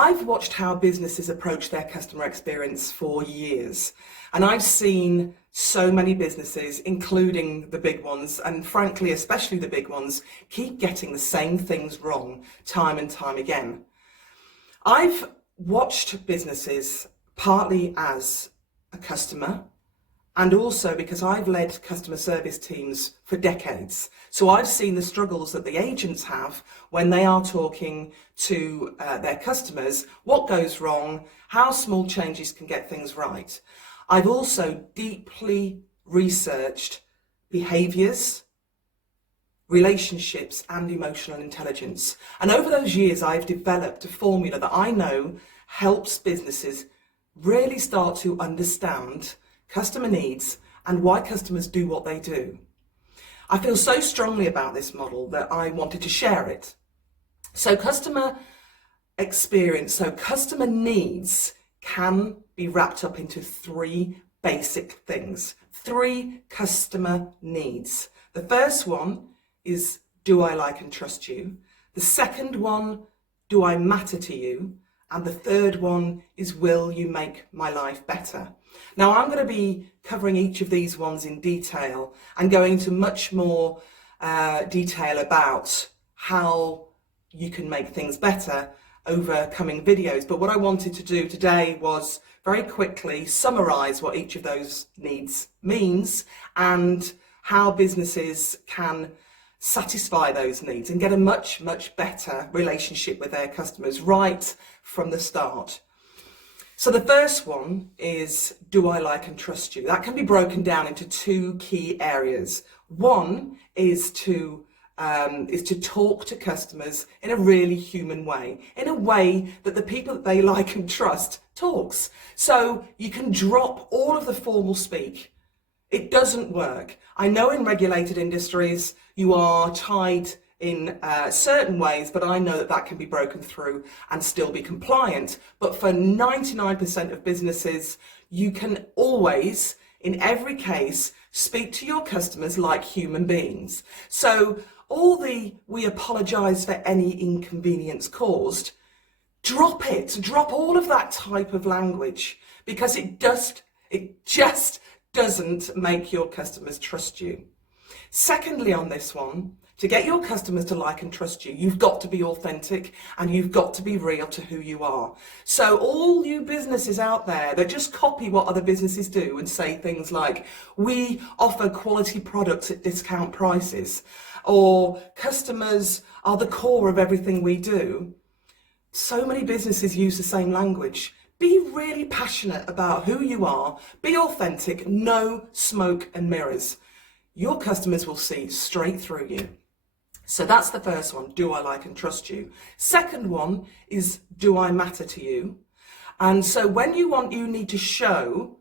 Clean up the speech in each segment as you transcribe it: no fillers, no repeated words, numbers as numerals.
I've watched how businesses approach their customer experience for years, and I've seen so many businesses, including the big ones, and frankly, especially the big ones, keep getting the same things wrong time and time again. I've watched businesses partly as a customer, and also because I've led customer service teams for decades. So I've seen the struggles that the agents have when they are talking to their customers, what goes wrong, how small changes can get things right. I've also deeply researched behaviours, relationships and emotional intelligence. And over those years, I've developed a formula that I know helps businesses really start to understand customer needs and why customers do what they do. I feel so strongly about this model that I wanted to share it. So customer experience, so customer needs can be wrapped up into three basic things, three customer needs. The first one is, do I like and trust you? The second one, do I matter to you? And the third one is, will you make my life better? Now, I'm going to be covering each of these ones in detail and going into much more detail about how you can make things better over coming videos. But what I wanted to do today was very quickly summarize what each of those needs means and how businesses can satisfy those needs and get a much, much better relationship with their customers right from the start. So the first one is, do I like and trust you? That can be broken down into two key areas. One is to talk to customers in a really human way, in a way that the people that they like and trust talks. So you can drop all of the formal speak. It doesn't work. I know in regulated industries you are tied in certain ways, but I know that that can be broken through and still be compliant. But for 99% of businesses, you can always, in every case, speak to your customers like human beings. So all the "we apologise for any inconvenience caused," drop it. Drop all of that type of language, because it just doesn't make your customers trust you. Secondly, on this one, to get your customers to like and trust you, you've got to be authentic and you've got to be real to who you are. So all you businesses out there that just copy what other businesses do and say things like, "we offer quality products at discount prices," or "customers are the core of everything we do." So many businesses use the same language. Be really passionate about who you are. Be authentic. No smoke and mirrors. Your customers will see straight through you. So that's the first one. Do I like and trust you? Second one is, do I matter to you? And so when you need to show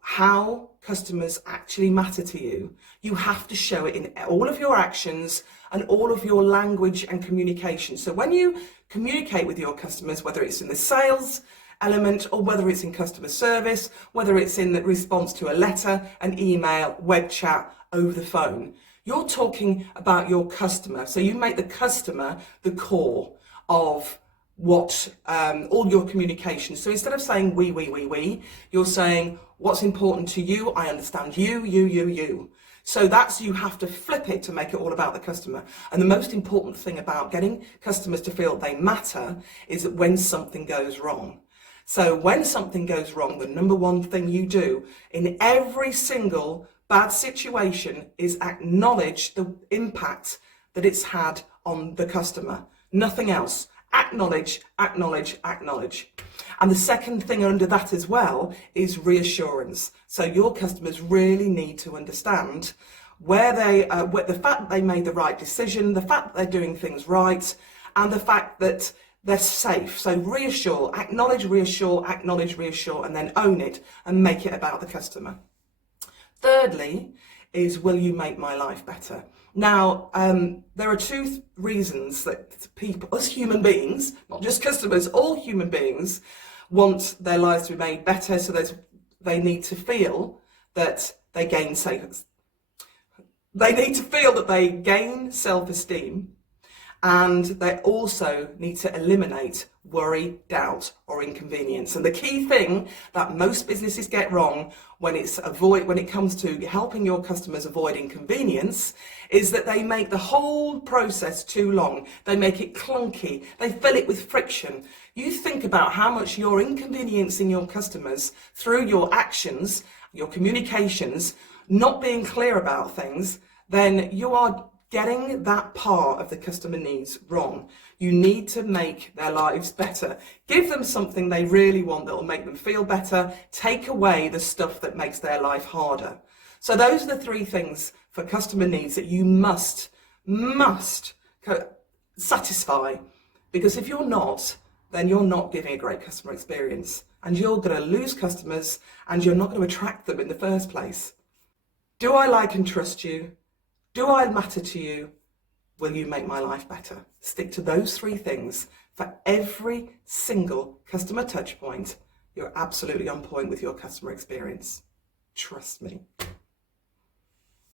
how customers actually matter to you, you have to show it in all of your actions and all of your language and communication. So when you communicate with your customers, whether it's in the sales element or whether it's in customer service, whether it's in the response to a letter, an email, web chat, over the phone, you're talking about your customer. So you make the customer the core of what all your communication. So instead of saying we, you're saying, what's important to you? I understand you. So you have to flip it to make it all about the customer. And the most important thing about getting customers to feel they matter is that when something goes wrong. So when something goes wrong, the number one thing you do in every single bad situation is acknowledge the impact that it's had on the customer. Nothing else. Acknowledge. And the second thing under that as well is reassurance. So your customers really need to understand the fact that they made the right decision, the fact that they're doing things right, and the fact that they're safe. So reassure, acknowledge, reassure, and then own it and make it about the customer. Thirdly is, will you make my life better? Now, there are two reasons that people, as human beings, not just customers, all human beings want their lives to be made better. So they need to feel that they gain self-esteem, And they also need to eliminate worry, doubt, or inconvenience. And the key thing that most businesses get wrong when it comes to helping your customers avoid inconvenience is that they make the whole process too long. They make it clunky. They fill it with friction. You think about how much you're inconveniencing your customers through your actions, your communications, not being clear about things, then you are getting that part of the customer needs wrong. You need to make their lives better. Give them something they really want that will make them feel better. Take away the stuff that makes their life harder. So those are the three things for customer needs that you must satisfy. Because if you're not, then you're not giving a great customer experience. And you're going to lose customers and you're not going to attract them in the first place. Do I like and trust you? Do I matter to you? Will you make my life better? Stick to those three things for every single customer touch point. You're absolutely on point with your customer experience. Trust me.